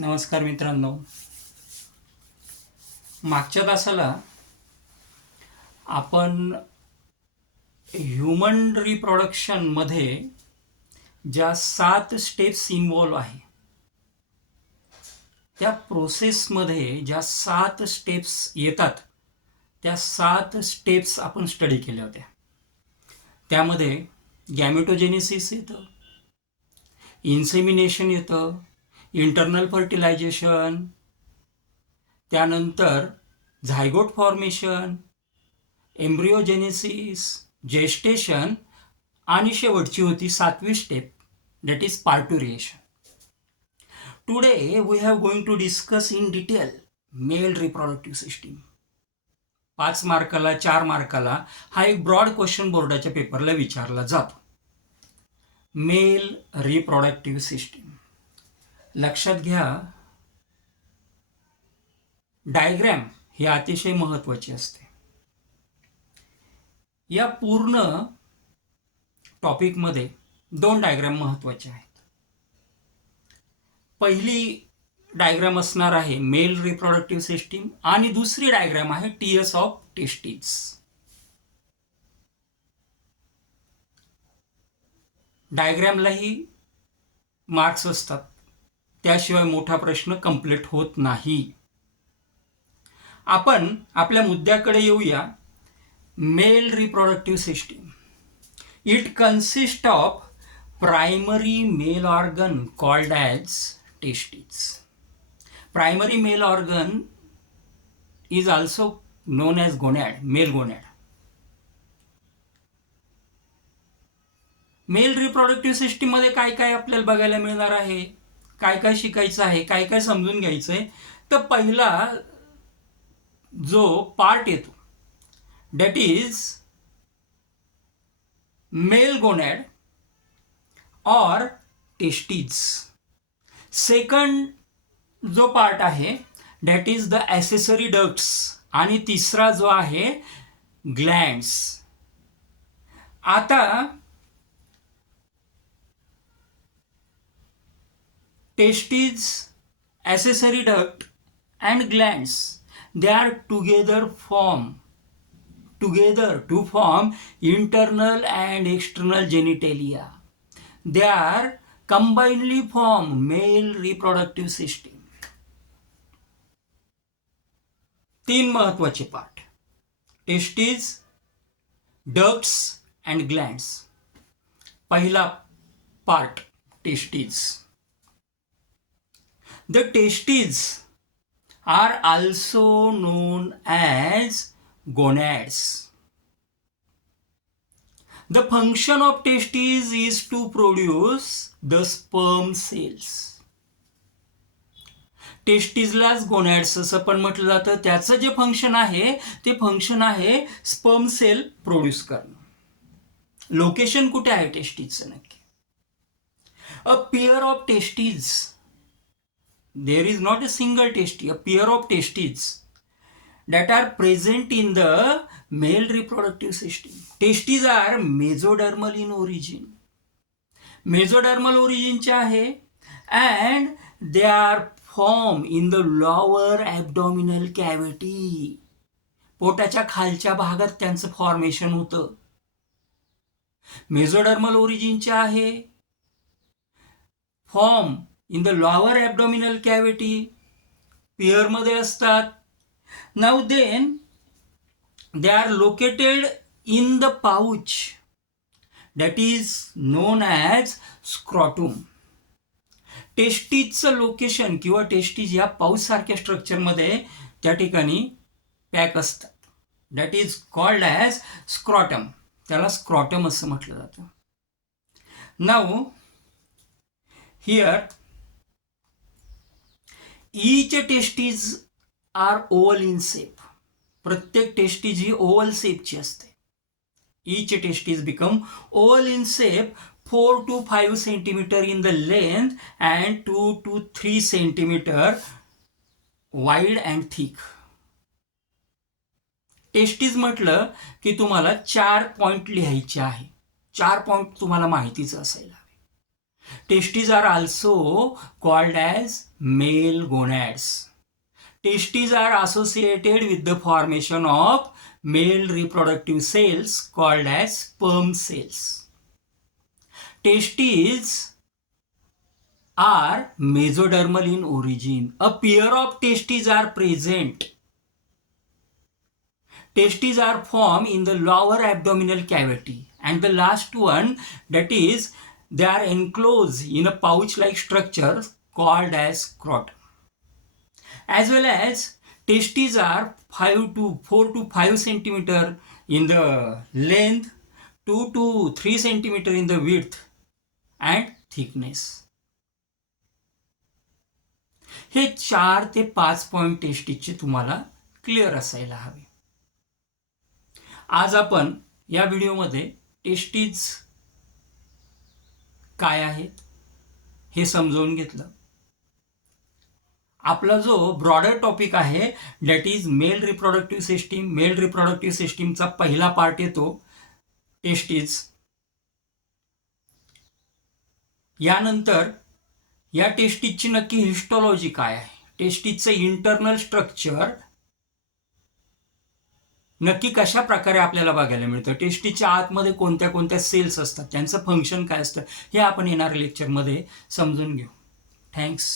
नमस्कार मित्रांनो. मागच्या तासाला आपण ह्युमन रिप्रोडक्शनमध्ये ज्या 7 स्टेप्स इन्व्हॉल्व आहे त्या प्रोसेसमध्ये ज्या 7 स्टेप्स येतात त्या 7 स्टेप्स आपण स्टडी केल्या होत्या. त्यामध्ये गॅमेटोजेनेसिस येतं, इन्सेमिनेशन येतं, इंटरनल फर्टिलायझेशन, त्यानंतर झायगोट फॉर्मेशन, एम्ब्रिओजेनेसिस, जेस्टेशन आणि शेवटची होती 7वी step, that is parturition. Today we have going to discuss in detail male reproductive system. 5 मार्काला 4 मार्काला हा एक ब्रॉड क्वेश्चन बोर्डाच्या पेपरला विचारला जातो. मेल रिप्रोडक्टिव्ह सिस्टीम लक्षात घ्या, डायग्रॅम हे अतिशय महत्त्वाचे असते. या पूर्ण टॉपिकमध्ये 2 डायग्रॅम महत्त्वाचे आहेत. पहिली डायग्रॅम असणार आहे मेल रिप्रोडक्टिव्ह सिस्टीम आणि दुसरी डायग्रॅम आहे टीएस ऑफ टेस्टिस. डायग्रॅमलाही मार्क्स असतात, त्याशिवाय मोठा प्रश्न कंप्लीट होत नाही. आपण आपल्या मुद्द्याकडे येऊया. Male reproductive system, it consist of primary male organ called as testis. Primary male organ is also known as gonad, male gonad. Male reproductive सिस्टीममध्ये काय काय आपल्याला बघायला मिळणार आहे, काय काय शिकायचं आहे, काय काय समजून घ्यायचं आहे. तर पहिला जो पार्ट येतो दॅट इज मेल गोनॅड और टेस्टिस. सेकंड जो पार्ट आहे that is the accessory ducts आणि तिसरा जो आहे ग्लँड्स. आता testes, accessory duct and glands, they are together to form internal and external genitalia. They are combinedly form male reproductive system. 3 महत्वाचे part: testis, ducts and glands. पहिला part testis. The testes are also known as gonads. The function of testes is to produce the sperm cells. टेस्टिसलाच गोनॅड्स असं पण म्हटलं जातं. त्याचं जे function आहे ते फंक्शन आहे स्पर्म सेल प्रोड्यूस करणं. लोकेशन कुठे आहे टेस्टिसचं नक्की? A pair of testis, there is not a single testis, a pair of testes that are present in the male reproductive system. Testes are mesodermal in origin. Mesodermal origin चे आहे and they are formed in the lower abdominal cavity. पोटाच्या खालच्या भागात त्यांचं formation होतं. Mesodermal ओरिजिनचे आहे, form in the lower abdominal cavity, पेअरमध्ये असतात. Now then they are located in the pouch that is known as scrotum. टेस्टिसचं लोकेशन किंवा टेस्टिस या पाऊच सारख्या स्ट्रक्चरमध्ये त्या ठिकाणी पॅक असतात. That is called as scrotum. त्याला स्क्रॉटम असं म्हटलं जातं. Now here each testes are oval in shape. प्रत्येक टेस्टिस ही ओव्हल शेपची असते. each testis become oval in shape, 4 to 5 centimeter in the length and 2 to 3 centimeter wide and thick. Testis म्हटलं की तुम्हाला 4 पॉइंट लिहायचे आहे. 4 पॉइंट तुम्हाला माहितीच असायला हवे. Testes are also called as male gonads. Testes are associated with the formation of male reproductive cells called as sperm cells. Testes are mesodermal in origin. A pair of testes are present. Testes are formed in the lower abdominal cavity, and the last one, that is, they are enclosed in a pouch-like structure called as scrotum. As well as testes are 4 to 5 centimeter in the length, 2 to 3 centimeter in the width and thickness. हे 4 ते 5 point टेस्टिसचे तुम्हाला clear असायला हवे. आज आपण या व्हिडिओमध्ये testis काय आहेत हे समजावून घेतलं. आपला जो ब्रॉडर टॉपिक आहे that is male reproductive system. Male reproductive सिस्टीमचा पहिला पार्ट येतो टेस्टिस. यानंतर या टेस्टिसची नक्की हिस्टॉलॉजी काय आहे, टेस्टिसचं इंटरनल स्ट्रक्चर नक्की कशा प्रकारे आपल्याला बघायला मिळतं, टेस्टिसच्या आतमध्ये कोणत्या कोणत्या सेल्स असतात, त्यांचं फंक्शन काय असतं, हे आपण येणाऱ्या लेक्चरमध्ये समजून घेऊ. थँक्स.